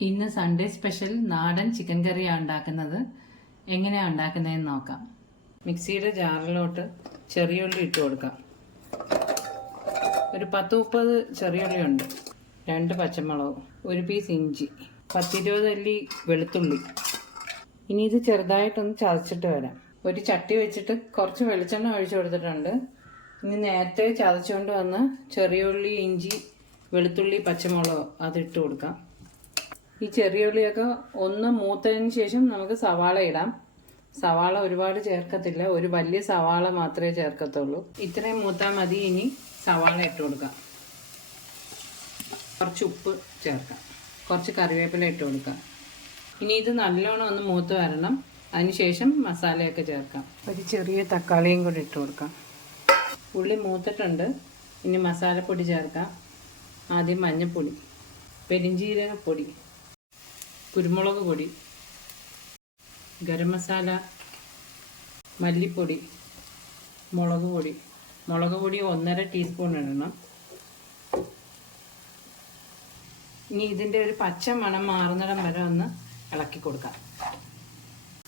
ഇന്ന് Sunday special നാടൻ chicken കറിയാണ് ഉണ്ടാക്കുന്നത്. എങ്ങനെയാണ് ഉണ്ടാക്കുന്നതെന്ന് നോക്കാം. മിക്സിയുടെ ജാറിലോട്ട് ചെറിയ ഉള്ളി ഇട്ട് കൊടുക്കാം. ഒരു 10-30 ചെറിയ ഉള്ളി ഉണ്ട്, 2 പച്ചമുളക്, 1 പീസ് ഇഞ്ചി, 10-20 അല്ലി വെളുത്തുള്ളി. ഇനി ഇത് ചെറുതായിട്ടൊന്ന് ചതച്ചിട്ട് വരാം. ഒരു ചട്ടി വെച്ചിട്ട് കുറച്ച് വെളിച്ചെണ്ണ ഒഴിച്ചു കൊടുത്തിട്ടുണ്ട്. ഇനി നേരത്തെ ചതച്ചുകൊണ്ട് വന്ന് ചെറിയ ഉള്ളി, ഇഞ്ചി, വെളുത്തുള്ളി, പച്ചമുളക് അതിട്ട് കൊടുക്കാം. ഈ ചെറിയ ഉള്ളിയൊക്കെ ഒന്ന് മൂത്തതിന് ശേഷം നമുക്ക് സവാള ഇടാം. സവാള ഒരുപാട് ചേർക്കത്തില്ല, ഒരു വലിയ സവാള മാത്രമേ ചേർക്കത്തുള്ളൂ. ഇത്രയും മൂത്താൽ മതി. ഇനി സവാള ഇട്ട് കൊടുക്കാം. കുറച്ച് ഉപ്പ് ചേർക്കാം, കുറച്ച് കറിവേപ്പില ഇട്ട് കൊടുക്കാം. ഇനി ഇത് നല്ലോണം ഒന്ന് മൂത്ത് വരണം. അതിനുശേഷം മസാലയൊക്കെ ചേർക്കാം. ഒരു ചെറിയ തക്കാളിയും കൂടി ഇട്ട് കൊടുക്കാം. ഉള്ളി മൂത്തിട്ടുണ്ട്. ഇനി മസാലപ്പൊടി ചേർക്കാം. ആദ്യം മഞ്ഞൾപ്പൊടി, പെരിഞ്ജീരകപ്പൊടി, കുരുമുളക് പൊടി, ഗരം മസാല, മല്ലിപ്പൊടി, മുളക് പൊടി. മുളക് പൊടി 1.5 ടീസ്പൂൺ ഇടണം. ഇനി ഇതിൻ്റെ ഒരു പച്ച മണം മാറുന്നിടം വരെ ഒന്ന് ഇളക്കി കൊടുക്കാം.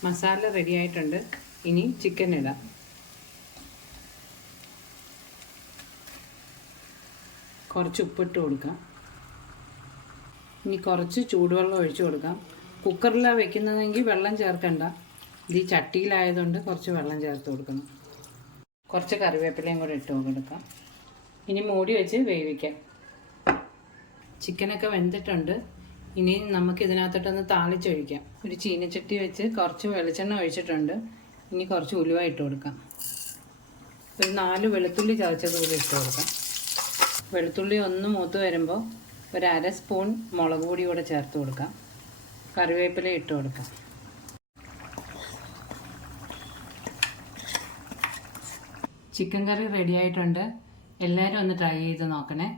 മസാല റെഡി ആയിട്ടുണ്ട്. ഇനി ചിക്കൻ ഇടാം. കുറച്ച് ഉപ്പിട്ട് കൊടുക്കാം. ഇനി കുറച്ച് ചൂടുവെള്ളം ഒഴിച്ചു കൊടുക്കാം. കുക്കറിലാണ് വെക്കുന്നതെങ്കിൽ വെള്ളം ചേർക്കണ്ട. ഇത് ഈ ചട്ടിയിലായതുകൊണ്ട് കുറച്ച് വെള്ളം ചേർത്ത് കൊടുക്കണം. കുറച്ച് കറിവേപ്പിലയും കൂടെ ഇട്ട് കൊടുക്കാം. ഇനി മൂടി വെച്ച് വേവിക്കാം. ചിക്കനൊക്കെ വെന്തിട്ടുണ്ട്. ഇനി നമുക്ക് ഇതിനകത്തോട്ടൊന്ന് താളിച്ചൊഴിക്കാം. ഒരു ചീനച്ചട്ടി വെച്ച് കുറച്ച് വെളിച്ചെണ്ണ ഒഴിച്ചിട്ടുണ്ട്. ഇനി കുറച്ച് ഉലുവ ഇട്ട് കൊടുക്കാം. ഒരു 4 വെളുത്തുള്ളി ചതച്ചത് കൂടി ഇട്ട് കൊടുക്കാം. വെളുത്തുള്ളി ഒന്ന് മൂത്ത് വരുമ്പോൾ ഒരു 1/2 സ്പൂൺ മുളക് പൊടി കൂടെ ചേർത്ത് കൊടുക്കാം. കറിവേപ്പില ഇട്ട് കൊടുക്കാം. ചിക്കൻ കറി റെഡി ആയിട്ടുണ്ട്. എല്ലാവരും ഒന്ന് ട്രൈ ചെയ്ത് നോക്കണേ.